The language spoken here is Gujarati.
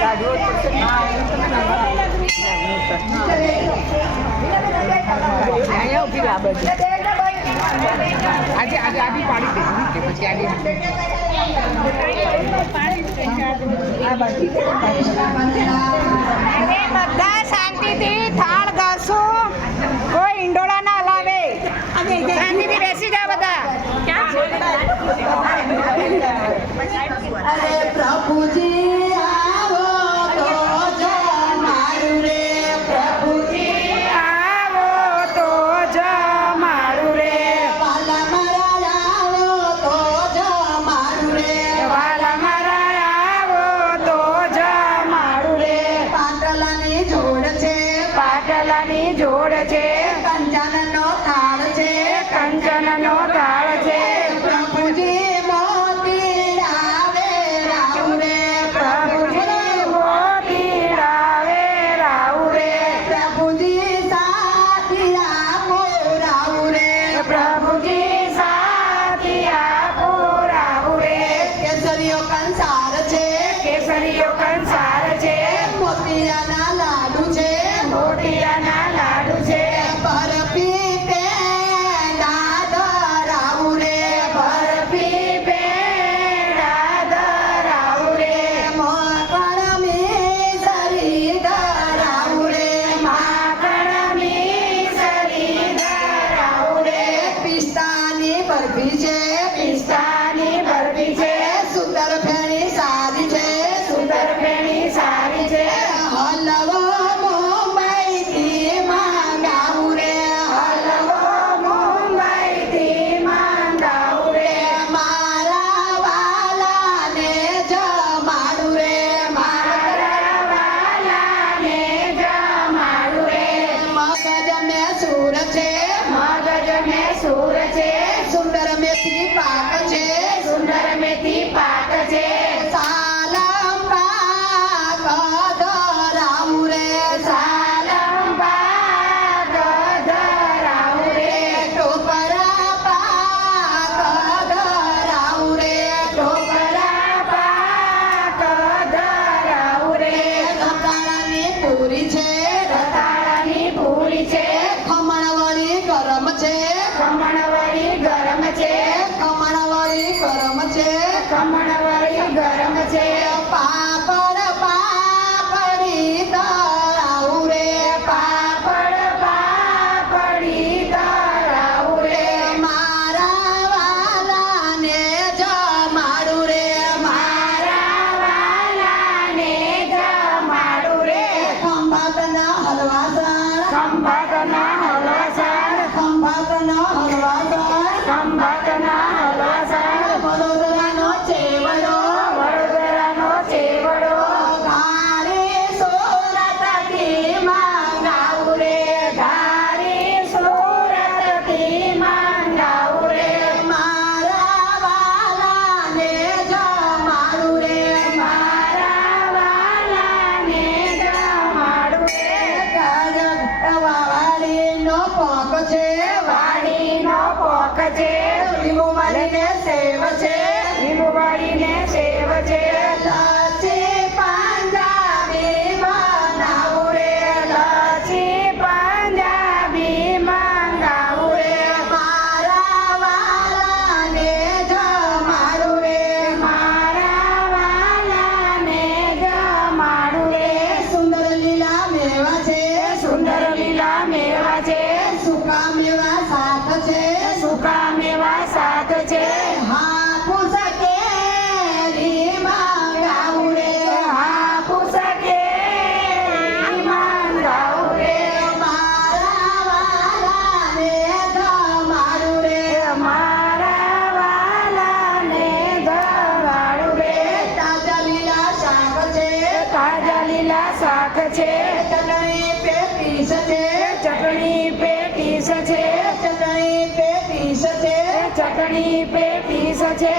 આજે આડી પાડી દે પછી આડી બધા શાંતિથી થાળ ઘાસું, કોઈ ઈંડોળા ના હલાવે, શાંતિથી બેસી જાઓ બધા. અરે પ્રભુજી આવો તો જમાડું રે, પ્રભુજી આવો તો જમાડું રે, વાલા મારા આવો તો જમાડું રે, વાલા મારા આવો તો જમાડું રે. પાટલાની જોડ છે, પાટલાની જોડ છે, કંચનનો થાળ છે, કંચનનો થાળ છે, પ્રભુજી મોતી આવે રાવ રે, પ્રભુજી મોતી રાવે રાવ રે, પ્રભુજી સાથી આપો રાવ રે, પ્રભુજી સાથી આપો રાવ રે. કેસરીઓ કંસાર છે, કેસરીઓ કંસાર છે, મોતિયાના લાડુ છે, મોતિયાના લાડુ છે, બરફી પેંડા ધરાવું રે, બરફી પેંડા ધરાવ રે, માખણ મિસરી ધરાવું રે, માખણ મિસરી ધરાવ રે, પિસ્તાની બરફી છે, પિસ્તાની બરફી છે, સુંદર ફેણી સારી છે, સુંદર ફેણી સારી છે, હલવો મુંબઈથી મંગાવું રે, હલવો મુંબઈથી મંગાવું રે, મારા વાલાને જમાડું રે, મારા વાલાને જમાડું રે. મગજ મેસૂર છે, મગજ મેસૂર છે, સુંદર મેથી પાક છે, સુંદર મેથી પાક છે, સાલમ પાક ધરાવું રે, સાલમ પાક ધરાવ રે, ટોપરા પાક ધરાવું રે, ઢોકળા પાક ધરાવ રે, રતાળાની પૂરી છે, રતાળાની પૂરી છે, ખમણવળી ગરમ છે, ખમણવળી ગરમ છે, ખમણવળી ગરમ છે, ખમણવળી ગરમ છે, પાપડ પાપડી તળાવું રે, પાપડ પાપડી ધરાવ રે, મારા વાલાને જમાડું રે, મારા વાલાને જમાડું રે. ખંભાતના હલવાસર, ખંભાતના હલવાસર, ખંભાતના હલવાસર, ખંભાતના હલવાસર, વડોદરાનો ચેવડો, વડોદરાનો ચેવડો, ધારી સુરતથી મંગાવું રે, ધારી સુરતથી મંગાવું રે, મારા વાલાને જમાડું રે, મારા વાલાને જમાડું રે. વાડીનો પોક છે, વાડીનો પોક છે, લીંબુવાળીને સેવ છે, લીંબુવાળીને સેવ છે, લચ્છી પંજાબી બનાવું રે, લચ્છી પંજાબી મંગાવું રે, મારા વાલાને જમાડું રે, મારા વાલાને જમાડું રે. સુંદર લીલા મેવા છે, સુંદર લીલા મેવા છે, સૂકા મેવા શાક છે, સૂકા મેવા શાક છે, હાફૂસ કેરી મંગાવું રે, હાફૂસ કેરી મંગાવું રે, મારા વાલાને જમાડું રે, મારા વાલાને જમાડું રે. તાજા લીલા શાક છે, તાજા લીલા શાક છે, ચટણી પેટીસ છે, ચટણી પેટીસ છે, ચટણી પેટીસ છે, ચટણી પેટીસ છે,